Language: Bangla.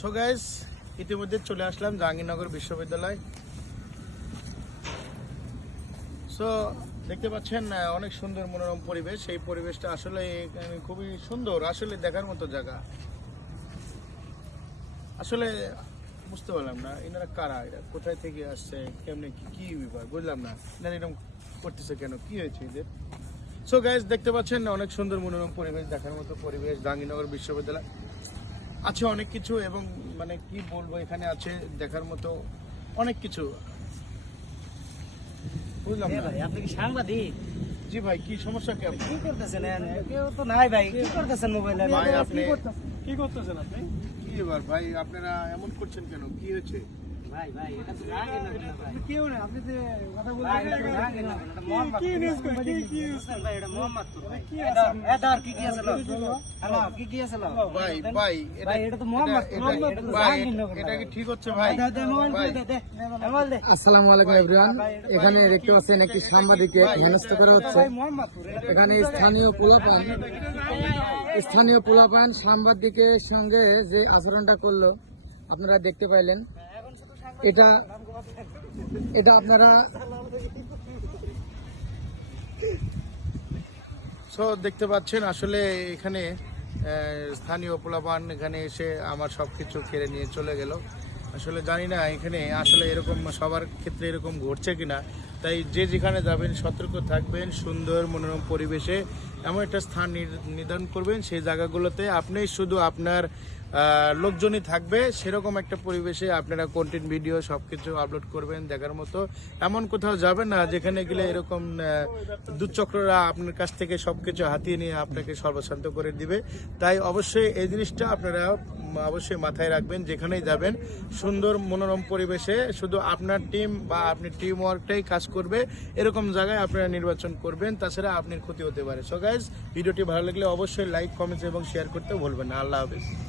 সো গাইস, ইতিমধ্যে চলে আসলাম জাহাঙ্গীরনগর বিশ্ববিদ্যালয়। সো দেখতে পাচ্ছেন অনেক সুন্দর মনোরম পরিবেশ। এই পরিবেশটা আসলে খুবই সুন্দর, আসলে দেখার মতো জায়গা। আসলে বুঝতে পারলাম না এনারা কারা, এরা কোথায় থেকে আসছে, কেমনে কি ব্যাপার বুঝলাম না। এনারা এরকম করতেছে কেন, কি হয়েছে এদের? সো গাইস, দেখতে পাচ্ছেন অনেক সুন্দর মনোরম পরিবেশ, দেখার মতো পরিবেশ। জাহাঙ্গীরনগর বিশ্ববিদ্যালয় আছে অনেক কিছু, এবং মানে কি বলবো, এখানে আছে দেখার মতো অনেক কিছু। বুঝলাম না ভাই, আপনি কি সাংবাদিক? জি ভাই, কি সমস্যা কি আপনার? কি করতেছেন? কেউ তো নাই ভাই, কি করতেছেন মোবাইলে? ভাই আপনি কি করতেছেন আপনি? কি এবার ভাই, আপনারা এমন করছেন কেন, কি হয়েছে? ভাই ভাই, এটা তো জাহাঙ্গীরনগর না ভাই। কেউ না, আপনি যে কথা ভাই, বলছেন এটা তো জাহাঙ্গীরনগর না, এটা মোহাম্মদপুর। কি নিউজ কি বুঝছেন ভাই, এটা মোহাম্মদপুর ভাই। কি এদার কি আছে লো? হ্যালো, কি আছে লো? ভাই ভাই, এটা তো মোহাম্মদপুর, এটা তো ভাই, জাহাঙ্গীরনগর এটা না কি ভাই। ঠিক হচ্ছে ভাই? দে মোবাইল ভাই, দে মোবাইল দে। আসসালামু আলাইকুম এভরিওয়ান। এখানে দেখতে পাচ্ছেন একটি সাংবাদিককে হেনস্থা করা হচ্ছে। ভাই মোহাম্মদপুর, এটা এখানে স্থানীয় পোলাপান সাংবাদিকের সঙ্গে যে আচরণটা করলো আপনারা দেখতে পাইলেন। এটা আপনারা সো দেখতে পাচ্ছেন আসলে এখানে স্থানীয় পোলাপান এখানে এসে আমার সবকিছু কেড়ে নিয়ে চলে গেল। আসলে জানি না এখানে আসলে এরকম সবার ক্ষেত্রে এরকম ঘটছে কিনা। তাই যে যেখানে যাবেন সতর্ক থাকবেন, সুন্দর মনোরম পরিবেশে এমন একটা স্থান নির্ধারণ করবেন, সেই জায়গাগুলোতে আপনি শুধু আপনার লোকজনই থাকবে, সেরকম একটা পরিবেশে আপনারা কন্টেন্ট ভিডিও সবকিছু আপলোড করবেন দেখার মতো। এমন কোথাও যাবেন না যেখানে গেলে এরকম দুচক্ররা আপনার কাছ থেকে সবকিছু হাতিয়ে নিয়ে আপনাকে সর্বশান্ত করে দিবে। তাই অবশ্যই এই জিনিসটা আপনারা অবশ্যই মাথায় রাখবেন, যেখানেই যাবেন সুন্দর মনোরম পরিবেশে শুধু আপনার টিম বা আপনি টিম ওয়ার্কটাই কাজ করবে, এরকম জায়গায় আপনারা নির্বাচন করবেন, তাছাড়া আপনার ক্ষতি হতে পারে। সো গাইজ, ভিডিওটি ভালো লাগলে অবশ্যই লাইক, কমেন্টস এবং শেয়ার করতে ভুলবেন না। আল্লাহ হাফেজ।